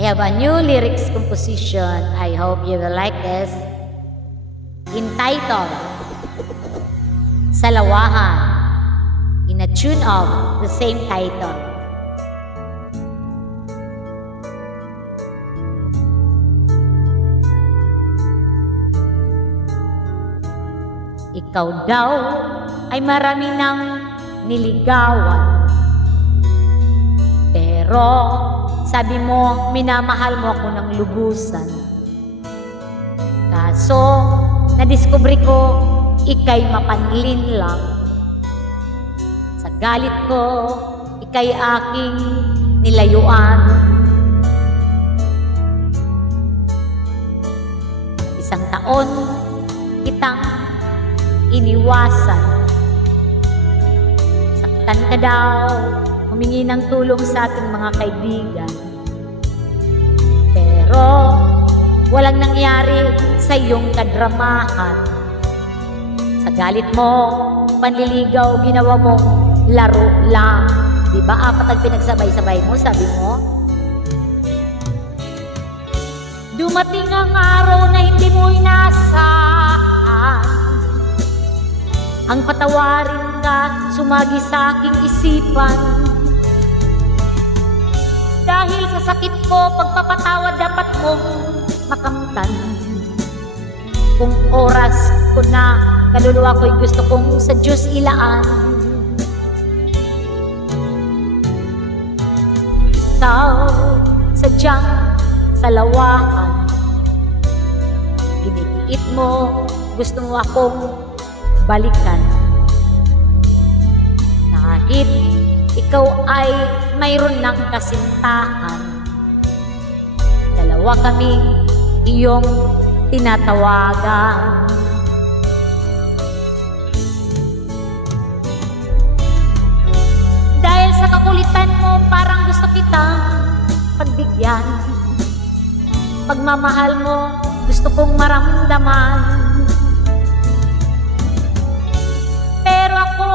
I have a new lyrics composition. I hope you will like this. Entitled, Salawahan, in a tune of the same title. Ikaw daw ay marami nang niligawan, pero sabi mo minamahal mo ako ng lubusan. Kaso nadiskubre ko ika'y mapanlin lang. Sa galit ko ika'y aking nilayuan. Isang taon kitang iniwasan. Saktan ka daw, humingi ng tulong sa ating mga kaibigan. Pero walang nangyari sa iyong kadramahan. Sa galit mo, panliligaw, ginawa mong laro lang. Diba? 4 ang pinagsabay-sabay mo, sabi mo? Dumating ang araw na hindi mo inaasahan. Ang patawarin ka, sumagi sa aking isipan. Dahil sa sakit ko, pagpapatawad dapat mong makamtan. Kung oras ko na, kaluluwa ko'y gusto kong sa Diyos ilaan. Ikaw, sadyang salawahan. Ginigiit mo, gusto mo akong balikan. Kahit ikaw ay mayroon ng kasintahan, dalawa kami iyong tinatawagan. Dahil sa kakulitan mo, parang gusto kitang pagbigyan. Pagmamahal mo, gusto kong maramdaman.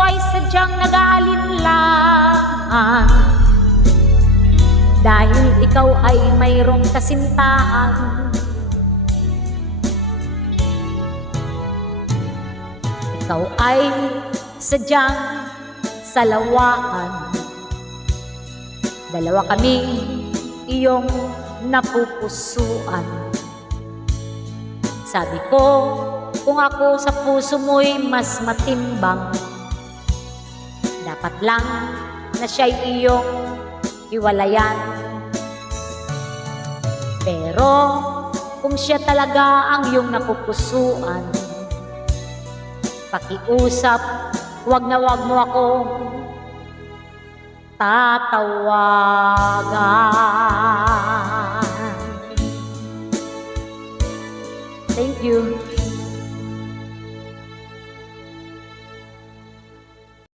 Ay sadyang nag-aalinlangan, dahil ikaw ay mayroong kasintahan. Ikaw ay sadyang salawahan. Dalawa kami iyong napupusuan. Sabi ko, kung ako sa puso mo'y mas matimbang, dapat lang na siya'y iyong hiwalayan. Pero kung siya talaga ang iyong napupusuan, pakiusap, wag na wag mo akong tatawagan. Thank you.